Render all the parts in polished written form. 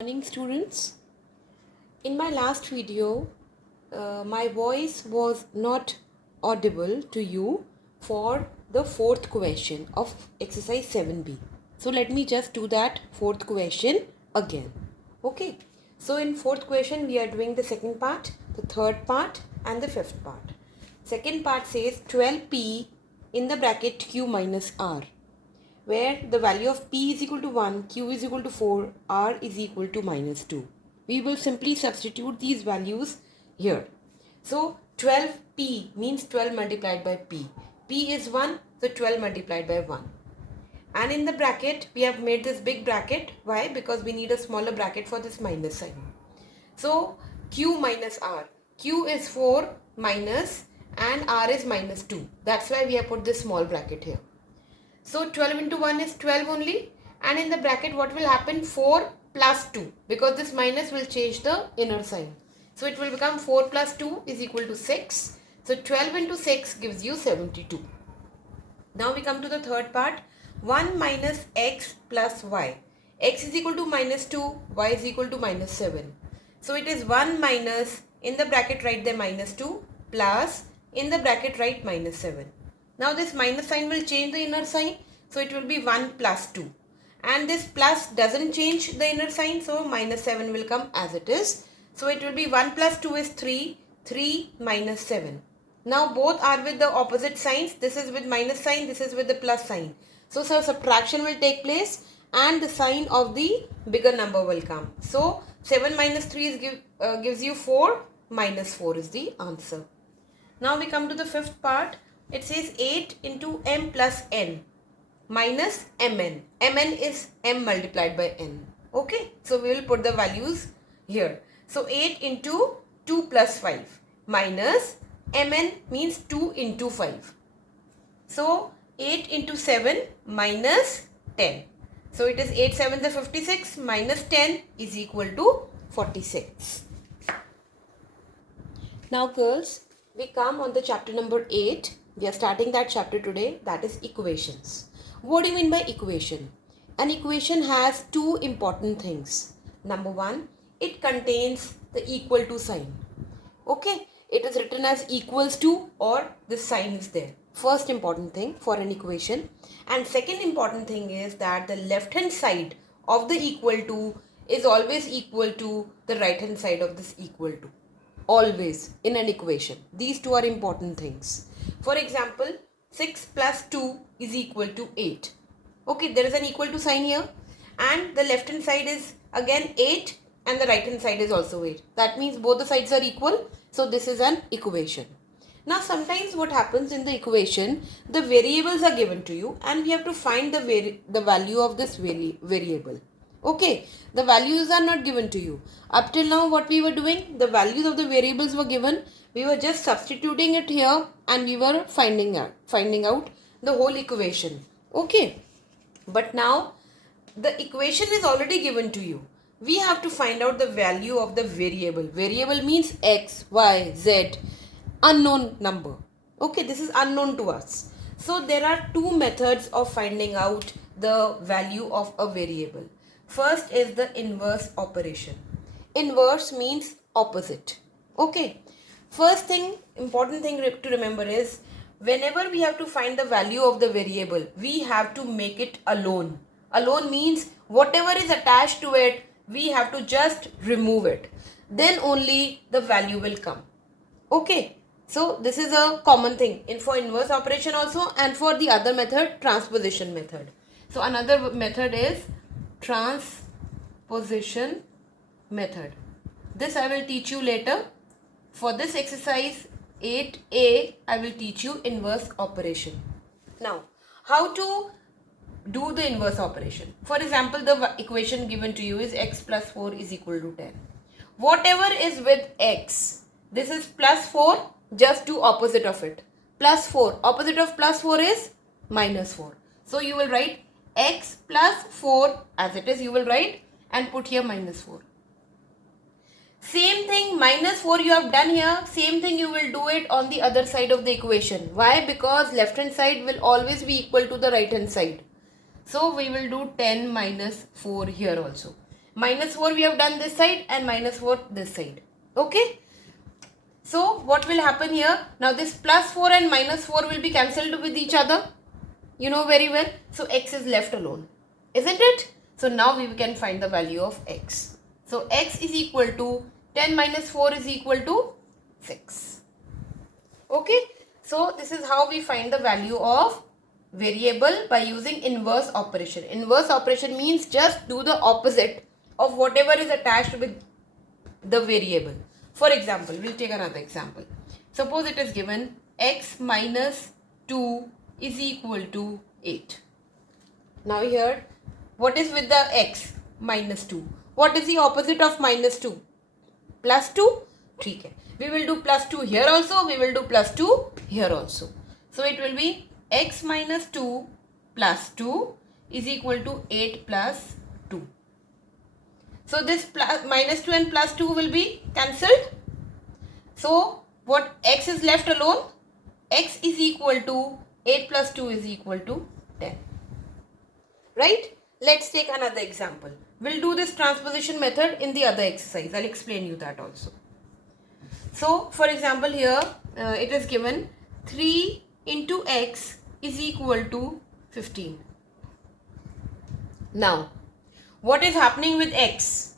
Morning students. In my last video, my voice was not audible to you for the fourth question of exercise 7b. So let me just do that fourth question again. Okay. So in fourth question we are doing the second part, the third part and the fifth part. Second part says 12p in the bracket q minus r, where the value of p is equal to 1, q is equal to 4, r is equal to minus 2. We will simply substitute these values here. So 12p means 12 multiplied by p. P is 1, so 12 multiplied by 1. And in the bracket, we have made this big bracket. Why? Because we need a smaller bracket for this minus sign. So q minus r. Q is 4 minus and r is minus 2. That's why we have put this small bracket here. So 12 into 1 is 12 only, and in the bracket what will happen? 4 plus 2, because this minus will change the inner sign. So it will become 4 plus 2 is equal to 6. So 12 into 6 gives you 72. Now we come to the third part. 1 minus x plus y. X is equal to minus 2, y is equal to minus 7. So it is 1 minus, in the bracket write the minus 2, plus in the bracket write minus 7. Now this minus sign will change the inner sign, so it will be 1 plus 2. And this plus doesn't change the inner sign, so minus 7 will come as it is. So it will be 1 plus 2 is 3, 3 minus 7. Now both are with the opposite signs. This is with minus sign, this is with the plus sign. So subtraction will take place and the sign of the bigger number will come. So 7 minus 3 is gives you 4, minus 4 is the answer. Now we come to the fifth part. It says 8 into m plus n minus mn. Mn is m multiplied by n. Okay, so we will put the values here. So 8 into 2 plus 5 minus mn means 2 into 5. So 8 into 7 minus 10. So it is 8 7 the 56 minus 10 is equal to 46. Now girls, we come on the chapter number 8. We are starting that chapter today, that is equations. What do you mean by equation? An equation has two important things. Number one, it contains the equal to sign. Okay, it is written as equals to or this sign is there. First important thing for an equation. And second important thing is that the left hand side of the equal to is always equal to the right hand side of this equal to. Always in an equation. These two are important things. For example, 6 plus 2 is equal to 8. Okay, there is an equal to sign here. And the left hand side is again 8 and the right hand side is also 8. That means both the sides are equal. So this is an equation. Now sometimes what happens in the equation, the variables are given to you and we have to find the value of this variable. Okay, the values are not given to you. Up till now what we were doing, the values of the variables were given. We were just substituting it here and we were finding out the whole equation. Okay, but now the equation is already given to you. We have to find out the value of the variable. Variable means x, y, z, unknown number. Okay, this is unknown to us. So there are two methods of finding out the value of a variable. First is the inverse operation. Inverse means opposite. Okay. First thing, important thing to remember is whenever we have to find the value of the variable, we have to make it alone. Alone means whatever is attached to it, we have to just remove it. Then only the value will come. Okay. So this is a common thing for inverse operation also and for the other method, transposition method. So another method is transposition method. This I will teach you later. For this exercise 8a, I will teach you inverse operation. Now, how to do the inverse operation? For example, the equation given to you is x plus 4 is equal to 10. Whatever is with x, this is plus 4, just do opposite of it. Plus 4, opposite of plus 4 is minus 4. So you will write x plus 4 as it is, you will write and put here minus 4. Same thing, minus 4 you have done here, same thing you will do it on the other side of the equation. Why? Because left hand side will always be equal to the right hand side. So we will do 10 minus 4 here also. Minus 4 we have done this side and minus 4 this side. Okay. So what will happen here? Now this plus 4 and minus 4 will be cancelled with each other. You know very well. So x is left alone. Isn't it? So now we can find the value of x. So x is equal to 10 minus 4 is equal to 6. Okay. So this is how we find the value of variable by using inverse operation. Inverse operation means just do the opposite of whatever is attached with the variable. For example, we'll take another example. Suppose it is given x minus 2 is equal to 8. Now here, what is with the x? Minus 2. What is the opposite of minus 2? Plus 2? Okay. We will do plus 2 here also. We will do plus 2 here also. So it will be x minus 2 plus 2 is equal to 8 plus 2. So this plus, minus 2 and plus 2 will be cancelled. So what x is left alone? X is equal to 8 plus 2 is equal to 10. Right? Let's take another example. We'll do this transposition method in the other exercise. I'll explain you that also. So for example here it is given 3 into x is equal to 15. Now what is happening with x?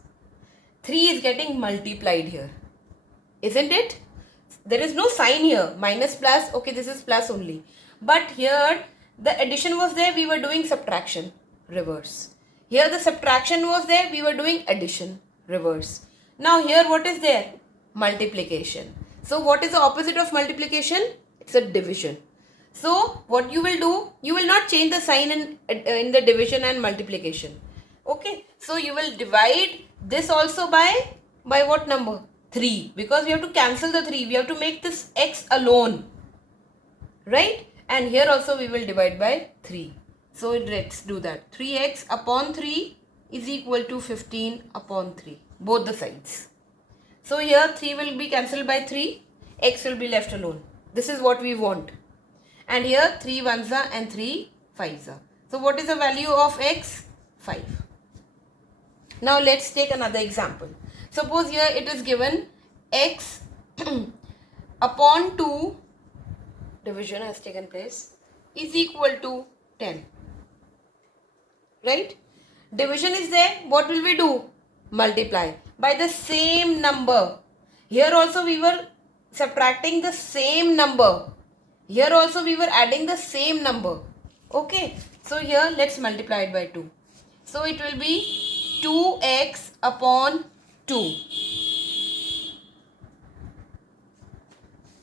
3 is getting multiplied here. Isn't it? There is no sign here. Minus plus. Okay, this is plus only. But here the addition was there. We were doing subtraction. Reverse. Here the subtraction was there. We were doing addition. Reverse. Now here what is there? Multiplication. So what is the opposite of multiplication? It's a division. So what you will do? You will not change the sign in the division and multiplication. Okay, so you will divide this also by what number? 3, because we have to cancel the 3. We have to make this x alone, right? And here also we will divide by 3. So let's do that. 3x upon 3 is equal to 15 upon 3, both the sides. So here 3 will be cancelled by 3, x will be left alone. This is what we want. And here 3 ones are and 3 fives are. So what is the value of x? 5. Now let's take another example. Suppose here it is given x upon 2, division has taken place, is equal to 10. Right? Division is there. What will we do? Multiply by the same number. Here also we were subtracting the same number. Here also we were adding the same number. Okay. So here let's multiply it by 2. So it will be 2x upon 2.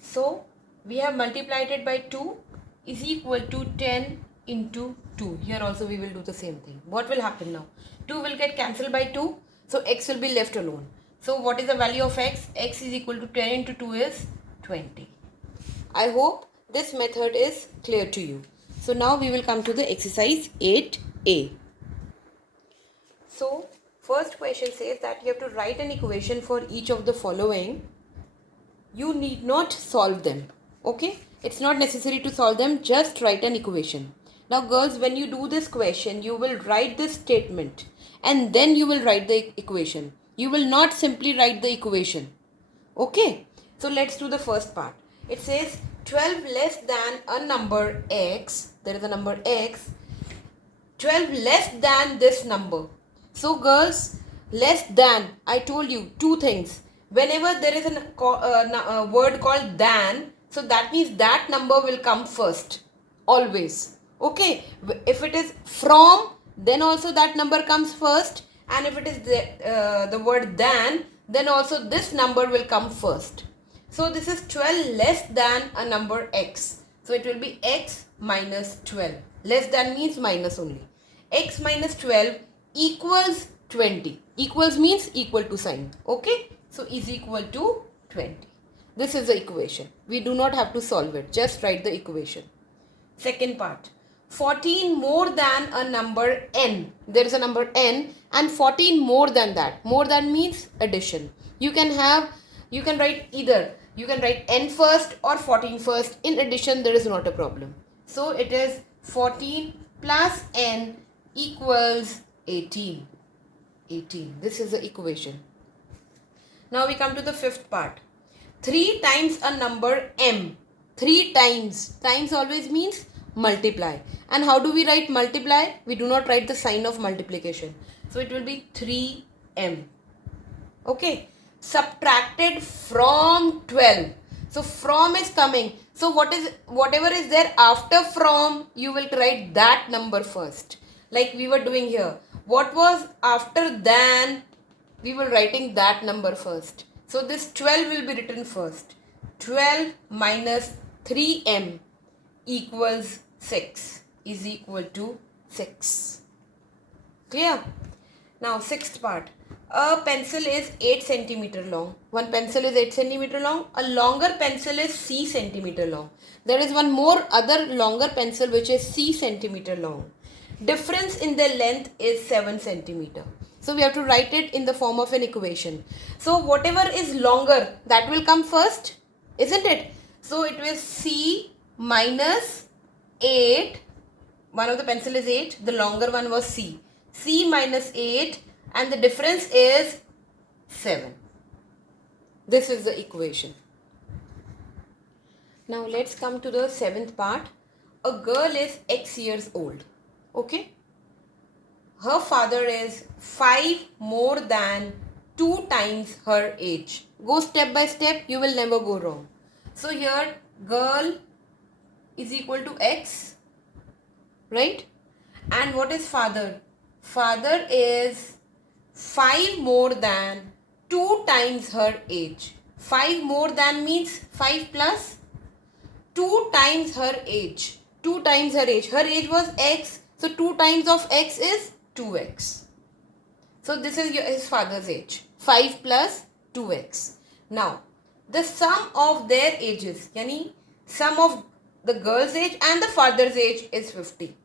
So we have multiplied it by 2 is equal to 10 into 2. Here also we will do the same thing. What will happen now? 2 will get cancelled by 2. So x will be left alone. So what is the value of x? X is equal to 10 into 2 is 20. I hope this method is clear to you. So now we will come to the exercise 8a. So first question says that you have to write an equation for each of the following. You need not solve them. Okay? It's not necessary to solve them. Just write an equation. Now girls, when you do this question, you will write this statement and then you will write the equation. You will not simply write the equation. Okay? So let's do the first part. It says 12 less than a number x. There is a number x. 12 less than this number. So girls, less than, I told you two things. Whenever there is a word called than, so that means that number will come first. Always. Okay. If it is from, then also that number comes first. And if it is the word than, then also this number will come first. So this is 12 less than a number x. So it will be x minus 12. Less than means minus only. X minus 12 equals 20. Equals means equal to sign. Okay. So is equal to 20. This is the equation. We do not have to solve it. Just write the equation. Second part. 14 more than a number n. There is a number n and 14 more than that. More than means addition. You can write either. You can write n first or 14 first. In addition, there is not a problem. So it is 14 plus n equals 18. 18. This is the equation. Now we come to the fifth part. 3 times a number m. 3 times. Times always means multiply. And how do we write multiply? We do not write the sign of multiplication. So it will be 3m. Okay. Subtracted from 12. So from is coming. So whatever is there after from, you will write that number first. Like we were doing here. What was after than? We were writing that number first. So this 12 will be written first. 12 minus 3m equals 6 is equal to 6. Clear? Now sixth part. A pencil is 8 centimeter long. One pencil is 8 centimeter long. A longer pencil is C centimeter long. There is one more other longer pencil which is C centimeter long. Difference in their length is 7 centimeter. So we have to write it in the form of an equation. So whatever is longer, that will come first, isn't it? So it will C minus 8. One of the pencil is 8. The longer one was C. C minus 8 and the difference is 7. This is the equation. Now let's come to the seventh part. A girl is X years old. Okay. Her father is 5 more than 2 times her age. Go step by step, you will never go wrong. So here girl is equal to X, right? And what is father? Father is 5 more than 2 times her age. 5 more than means 5 plus 2 times her age. 2 times her age. Her age was X. So 2 times of X is 2x. So this is his father's age. 5 plus 2x. Now, the sum of their ages, yani sum of the girl's age and the father's age is 50.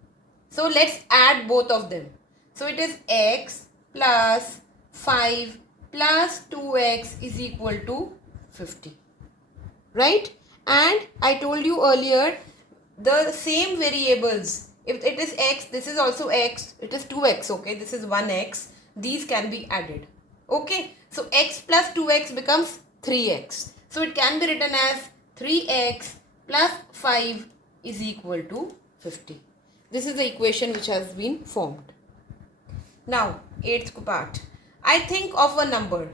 So let's add both of them. So it is x plus 5 plus 2x is equal to 50. Right? And I told you earlier, the same variables. If it is x, this is also x. It is 2x, okay? This is 1x. These can be added. Okay? So x plus 2x becomes 3x. So it can be written as 3x plus 5 is equal to 50. This is the equation which has been formed. Now, eighth part. I think of a number.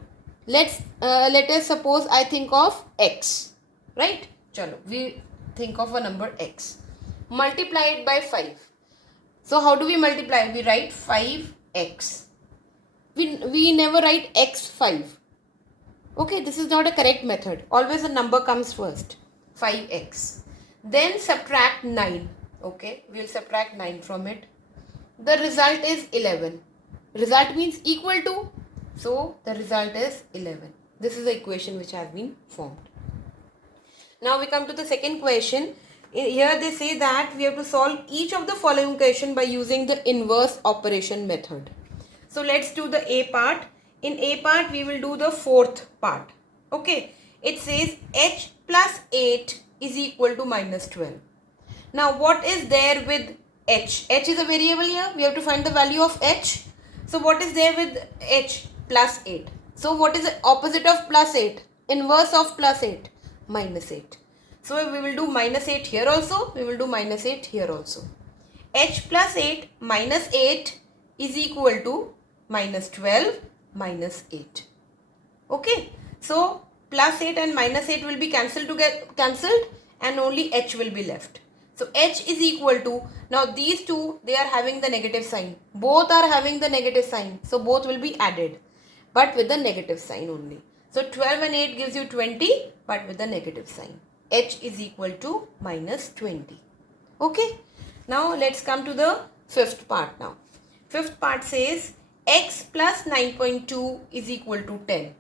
Let us suppose I think of x. Right? Chalo, we think of a number x. Multiply it by 5. So how do we multiply? We write 5x. We never write x5. Okay, this is not a correct method. Always a number comes first. 5x. Then subtract 9. Okay, we will subtract 9 from it. The result is 11. Result means equal to. So the result is 11. This is the equation which has been formed. Now we come to the second question. Here they say that we have to solve each of the following question by using the inverse operation method. So let's do the A part. In A part we will do the fourth part. Okay. It says h plus 8 is equal to minus 12. Now what is there with h? H is a variable here. We have to find the value of h. So what is there with h? Plus 8. So what is the opposite of plus 8? Inverse of plus 8? Minus 8. So we will do minus 8 here also. We will do minus 8 here also. H plus 8 minus 8 is equal to minus 12 minus 8. Okay. So plus 8 and minus 8 will be cancelled and only h will be left. So h is equal to, now these two, they are having the negative sign. Both are having the negative sign. So both will be added, but with the negative sign only. So 12 and 8 gives you 20, but with the negative sign. H is equal to minus 20. Okay. Now let's come to the fifth part now. Fifth part says x plus 9.2 is equal to 10.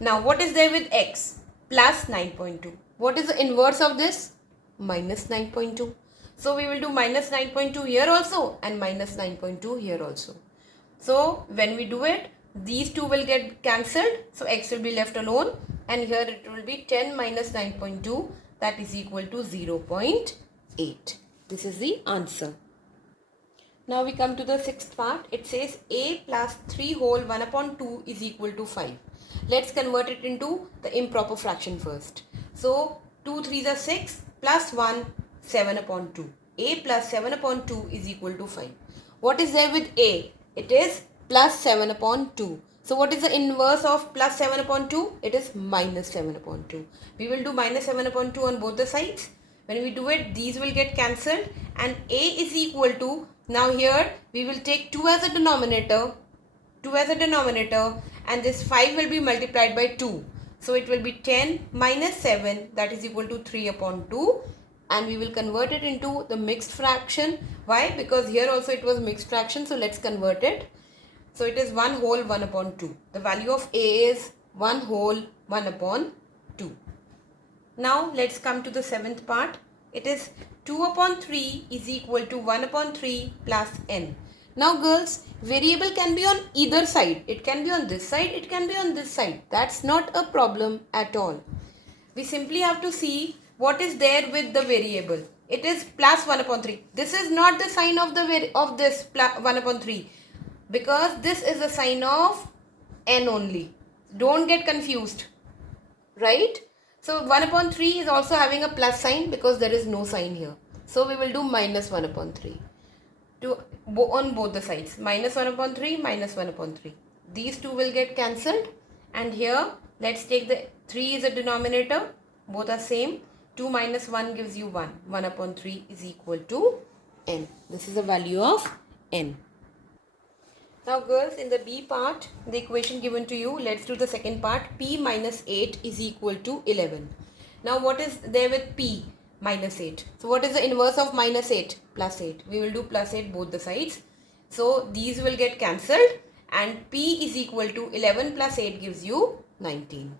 Now what is there with x? Plus 9.2. What is the inverse of this? Minus 9.2. So we will do minus 9.2 here also and minus 9.2 here also. So when we do it, these two will get cancelled. So x will be left alone and here it will be 10 minus 9.2, that is equal to 0.8. This is the answer. Now we come to the sixth part. It says a plus 3 whole 1 upon 2 is equal to 5. Let's convert it into the improper fraction first. So 2 3s are 6 plus 1 7 upon 2. A plus 7 upon 2 is equal to 5. What is there with a? It is plus 7 upon 2. So what is the inverse of plus 7 upon 2? It is minus 7 upon 2. We will do minus 7 upon 2 on both the sides. When we do it, these will get cancelled and a is equal to, now here we will take 2 as a denominator, and this 5 will be multiplied by 2. So it will be 10 minus 7, that is equal to 3 upon 2, and we will convert it into the mixed fraction. Why? Because here also it was mixed fraction, so let's convert it. So it is 1 whole 1 upon 2. The value of a is 1 whole 1 upon 2. Now let's come to the seventh part. It is 2 upon 3 is equal to 1 upon 3 plus n. Now girls, variable can be on either side. It can be on this side, it can be on this side. That's not a problem at all. We simply have to see what is there with the variable. It is plus 1 upon 3. This is not the sign of this 1 upon 3. Because this is the sign of n only. Don't get confused. Right? So 1 upon 3 is also having a plus sign because there is no sign here. So we will do minus 1 upon 3. On both the sides. Minus 1 upon 3, minus 1 upon 3. These two will get cancelled. And here, let's take the 3 is a denominator. Both are same. 2 minus 1 gives you 1. 1 upon 3 is equal to n. This is the value of n. Now girls, in the B part, the equation given to you, let's do the second part. P minus 8 is equal to 11. Now what is there with P minus 8? So what is the inverse of minus 8? Plus 8. We will do plus 8 both the sides. So these will get cancelled and P is equal to 11 plus 8 gives you 19.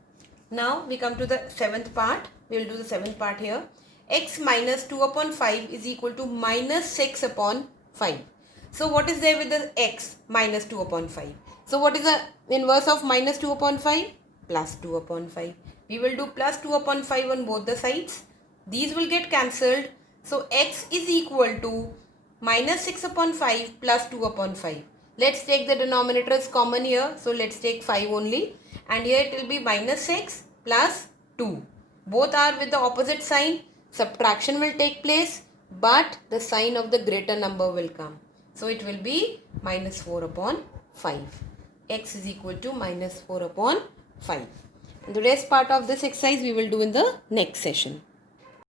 Now we come to the seventh part. We will do the seventh part here. X minus 2 upon 5 is equal to minus 6 upon 5. So what is there with the x? Minus 2 upon 5. So what is the inverse of minus 2 upon 5? Plus 2 upon 5. We will do plus 2 upon 5 on both the sides. These will get cancelled. So x is equal to minus 6 upon 5 plus 2 upon 5. Let's take the denominator as common here. So let's take 5 only. And here it will be minus 6 plus 2. Both are with the opposite sign. Subtraction will take place. But the sign of the greater number will come. So it will be minus 4 upon 5. X is equal to minus 4 upon 5. And the rest part of this exercise we will do in the next session.